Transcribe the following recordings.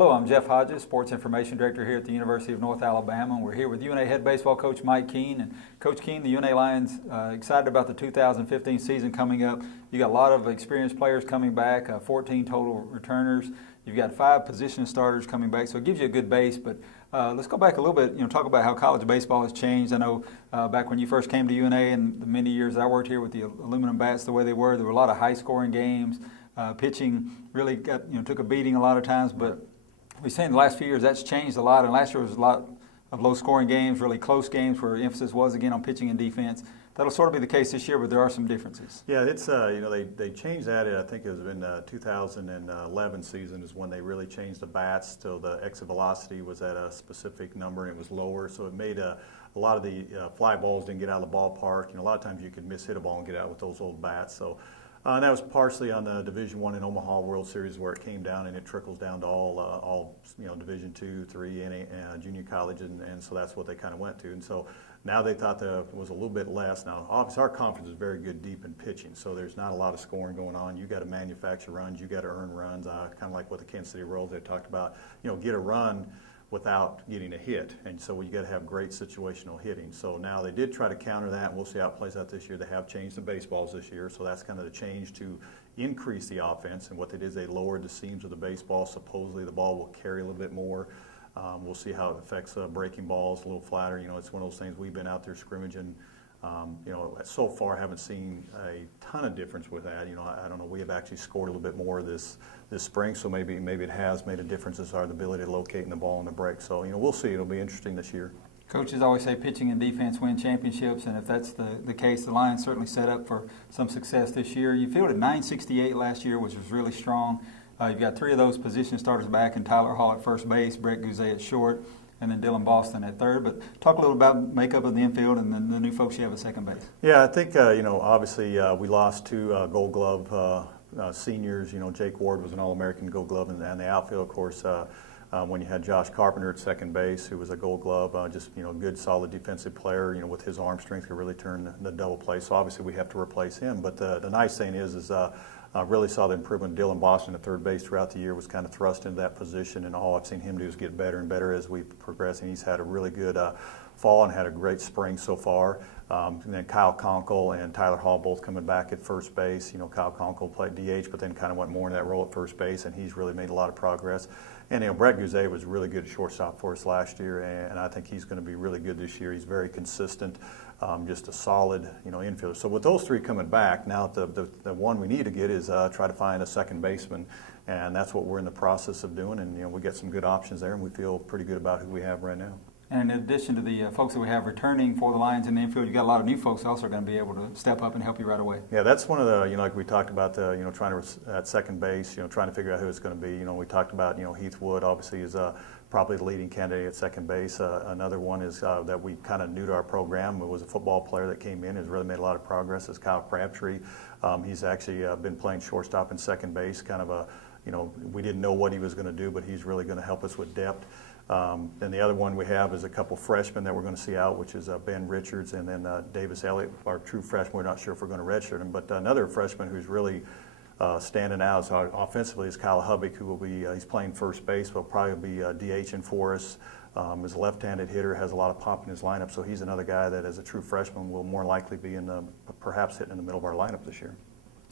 Hello, I'm Jeff Hodges, Sports Information Director here at the University of North Alabama. We're here with UNA head baseball coach Mike Keene. And Coach Keene, the UNA Lions, excited about the 2015 season coming up. You got a lot of experienced players coming back, 14 total returners. You've got 5 position starters coming back, so it gives you a good base. But let's go back a little bit, talk about how college baseball has changed. I know back when you first came to UNA and the many years I worked here with the aluminum bats the way they were, there were a lot of high-scoring games. Pitching really got, took a beating a lot of times, but we've seen in the last few years that's changed a lot, and last year was a lot of low-scoring games, really close games where emphasis was again on pitching and defense. That'll sort of be the case this year, but there are some differences. Yeah, it's they changed that. I think it was in 2011 season is when they really changed the bats till the exit velocity was at a specific number and it was lower, so it made a lot of the fly balls didn't get out of the ballpark. A lot of times you could miss hit a ball and get out with those old bats. So. And that was partially on the Division I in Omaha World Series where it came down, and it trickles down to all Division II, III, and junior college, and so that's what they kind of went to. And so now they thought there was a little bit less. Now, obviously, our conference is very good deep in pitching, so there's not a lot of scoring going on. You got to manufacture runs, you got to earn runs, kind of like what the Kansas City Royals they talked about. Get a run without getting a hit, and so you got to have great situational hitting. So now they did try to counter that, and we'll see how it plays out this year. They have changed the baseballs this year, so that's kind of the change to increase the offense. And what they did is they lowered the seams of the baseball. Supposedly the ball will carry a little bit more. We'll see how it affects breaking balls a little flatter. It's one of those things we've been out there scrimmaging. So far haven't seen a ton of difference with that. I don't know. We have actually scored a little bit more this spring, so maybe it has made a difference as far as the ability to locate in the ball and the break. So we'll see. It'll be interesting this year. Coaches always say pitching and defense win championships, and if that's the case, the Lions certainly set up for some success this year. You fielded 968 last year, which was really strong. You've got 3 of those position starters back, and Tyler Hall at first base, Brett Guzet at short, and then Dylan Boston at third. But talk a little about makeup of the infield and then the new folks you have at second base. Yeah, I think, obviously we lost 2 Gold Glove seniors. Jake Ward was an All-American Gold Glove, and the outfield, of course, when you had Josh Carpenter at second base, who was a Gold Glove, good, solid defensive player, with his arm strength could really turn the double play. So obviously we have to replace him. But the nice thing is really saw the improvement. Dylan Boston at third base throughout the year was kind of thrust into that position, and all I've seen him do is get better and better as we progress. And he's had a really good fall and had a great spring so far. And then Kyle Conkle and Tyler Hall both coming back at first base. Kyle Conkle played DH, but then kind of went more in that role at first base, and he's really made a lot of progress. And Brett Guzet was really good at shortstop for us last year, and I think he's going to be really good this year. He's very consistent, just a solid, infielder. So with those 3 coming back, now the one we need to get is try to find a second baseman, and that's what we're in the process of doing. And we get some good options there, and we feel pretty good about who we have right now. And in addition to the folks that we have returning for the Lions in the infield, you got a lot of new folks also going to be able to step up and help you right away. Yeah, that's one of the, like we talked about, trying to, at second base, trying to figure out who it's going to be. We talked about, Heath Wood obviously is probably the leading candidate at second base. Another one is that we kind of new to our program. It was a football player that came in, has really made a lot of progress, is Kyle Crabtree. He's actually been playing shortstop and second base, kind of we didn't know what he was going to do, but he's really going to help us with depth. Then the other one we have is a couple freshmen that we're going to see out, which is Ben Richards and then Davis Elliott, our true freshman. We're not sure if we're going to redshirt him, but another freshman who's really standing out offensively is Kyle Hubbock, who will be he's playing first base, but will probably be DHing for us. Is a left-handed hitter, has a lot of pop in his lineup, so he's another guy that, as a true freshman, will more likely be perhaps hitting in the middle of our lineup this year.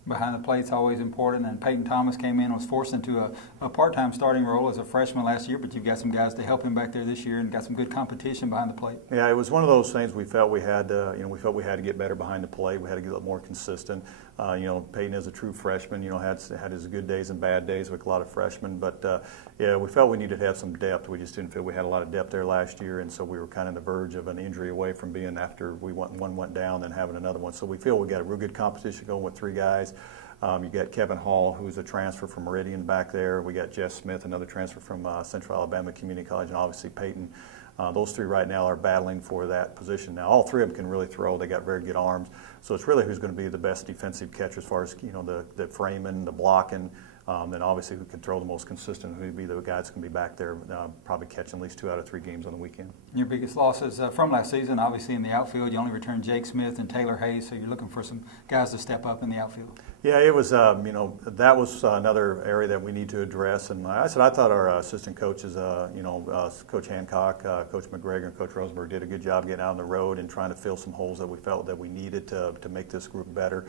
Behind the plate's always important, and Peyton Thomas came in and was forced into a part-time starting role as a freshman last year, but you've got some guys to help him back there this year and got some good competition behind the plate. Yeah, it was one of those things we felt we had to get better behind the plate. We had to get a little more consistent. Peyton is a true freshman, had his good days and bad days with a lot of freshmen, but we felt we needed to have some depth. We just didn't feel we had a lot of depth there last year, and so we were kind of on the verge of an injury away from being, after one went down, then having another one. So we feel we got a real good competition going with 3 guys. You got Kevin Hall, who's a transfer from Meridian back there. We got Jess Smith, another transfer from Central Alabama Community College, and obviously Peyton. Those 3 right now are battling for that position. Now, all 3 of them can really throw. They got very good arms. So it's really who's going to be the best defensive catcher as far as, the framing, the blocking. Then obviously who can throw the most consistent, who would be the guys can be back there probably catching at least 2 out of 3 games on the weekend. Your biggest losses from last season, obviously in the outfield, you only returned Jake Smith and Taylor Hayes, so you're looking for some guys to step up in the outfield. Yeah, it was, that was another area that we need to address. And I thought our assistant coaches, Coach Hancock, Coach McGregor, and Coach Rosenberg did a good job getting out on the road and trying to fill some holes that we felt that we needed to make this group better.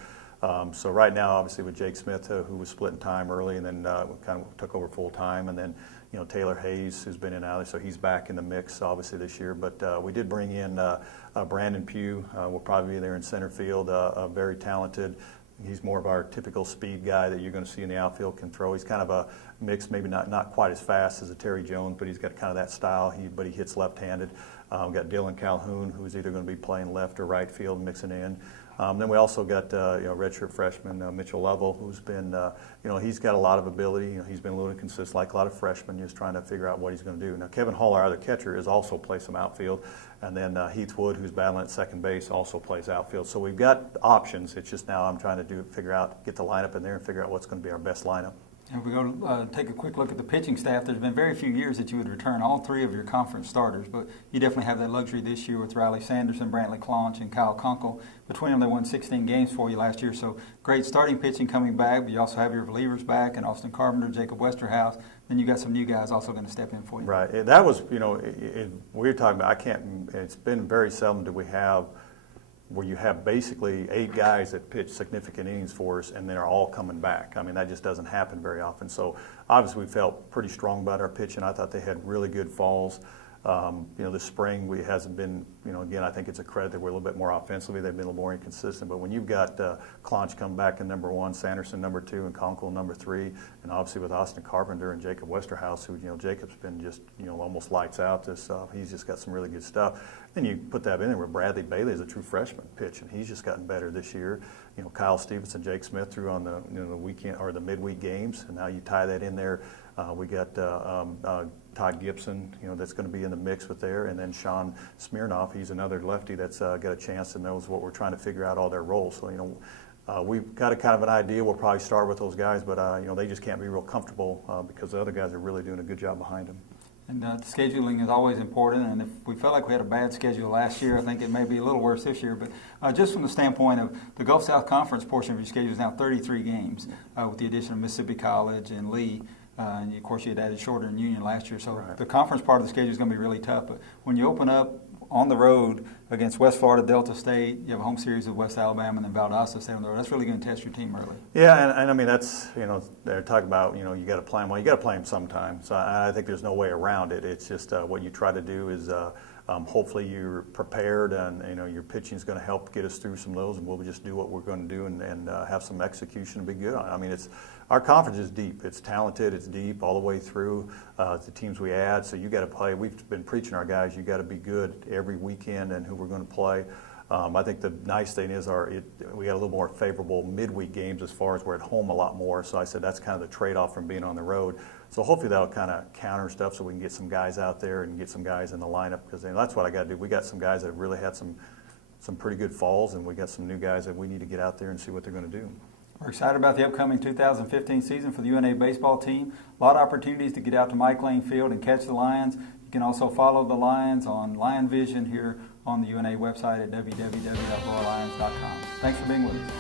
So right now, obviously with Jake Smith, who was splitting time early and then kind of took over full time, and then Taylor Hayes, who's been in and out, so he's back in the mix obviously this year. But we did bring in Brandon Pugh. Will probably be there in center field. Very talented. He's more of our typical speed guy that you're going to see in the outfield, can throw. He's kind of a mix, maybe not quite as fast as a Terry Jones, but he's got kind of that style. But he hits left-handed. We've got Dylan Calhoun, who's either going to be playing left or right field, mixing in. Then we also got redshirt freshman Mitchell Lovell, who's been he's got a lot of ability. He's been a little inconsistent, like a lot of freshmen, just trying to figure out what he's going to do. Now Kevin Hall, our other catcher, is also plays some outfield, and then Heath Wood, who's battling at second base, also plays outfield. So we've got options. It's just now I'm trying to get the lineup in there and figure out what's going to be our best lineup. If we go to take a quick look at the pitching staff, there's been very few years that you would return all 3 of your conference starters, but you definitely have that luxury this year with Riley Sanderson, Brantley Claunch, and Kyle Kunkel. Between them, they won 16 games for you last year, so great starting pitching coming back, but you also have your relievers back, and Austin Carpenter, Jacob Westerhouse. Then you got some new guys also going to step in for you. Right. That was, we were talking about, it's been very seldom do we have where you have basically 8 guys that pitch significant innings for us and they're all coming back. I mean, that just doesn't happen very often. So obviously we felt pretty strong about our pitching. I thought they had really good falls. This spring we hasn't been, again, I think it's a credit that we're a little bit more offensively. They've been a little more inconsistent. But when you've got Claunch come back in number 1, Sanderson number 2, and Conkle number 3, and obviously with Austin Carpenter and Jacob Westerhouse, who, Jacob's been just, almost lights out. He's just got some really good stuff. Then you put that in there where Bradley Bailey is a true freshman pitch, and he's just gotten better this year. Kyle Stevenson, Jake Smith threw on the the weekend or the midweek games, and now you tie that in there. We got Todd Gibson, that's going to be in the mix with there, and then Sean Smirnoff. He's another lefty that's got a chance and knows what we're trying to figure out all their roles. So we've got a kind of an idea. We'll probably start with those guys, but they just can't be real comfortable because the other guys are really doing a good job behind them. And scheduling is always important, and if we felt like we had a bad schedule last year, I think it may be a little worse this year. But just from the standpoint of the Gulf South Conference portion of your schedule is now 33 games with the addition of Mississippi College and Lee. And of course, you had added Shorter and Union last year. So right. The conference part of the schedule is going to be really tough. But when you open up on the road against West Florida, Delta State, you have a home series of West Alabama and then Valdosta State on the road. That's really going to test your team early. Yeah, and I mean, that's, they're talking about, you got to play them. Well, you got to play them sometime. So I think there's no way around it. It's just what you try to do is hopefully you're prepared and, your pitching is going to help get us through some of those, and we'll just do what we're going to do and have some execution and be good on it. I mean, our conference is deep. It's talented. It's deep all the way through the teams we add. So you got to play. We've been preaching our guys. You got to be good every weekend and who we're going to play. I think the nice thing is we got a little more favorable midweek games as far as we're at home a lot more. So I said that's kind of the trade-off from being on the road. So hopefully that'll kind of counter stuff so we can get some guys out there and get some guys in the lineup, because that's what I got to do. We got some guys that have really had some pretty good falls, and we got some new guys that we need to get out there and see what they're going to do. We're excited about the upcoming 2015 season for the UNA baseball team. A lot of opportunities to get out to Mike Lane Field and catch the Lions. You can also follow the Lions on Lion Vision here on the UNA website at www.roarlions.com. Thanks for being with us.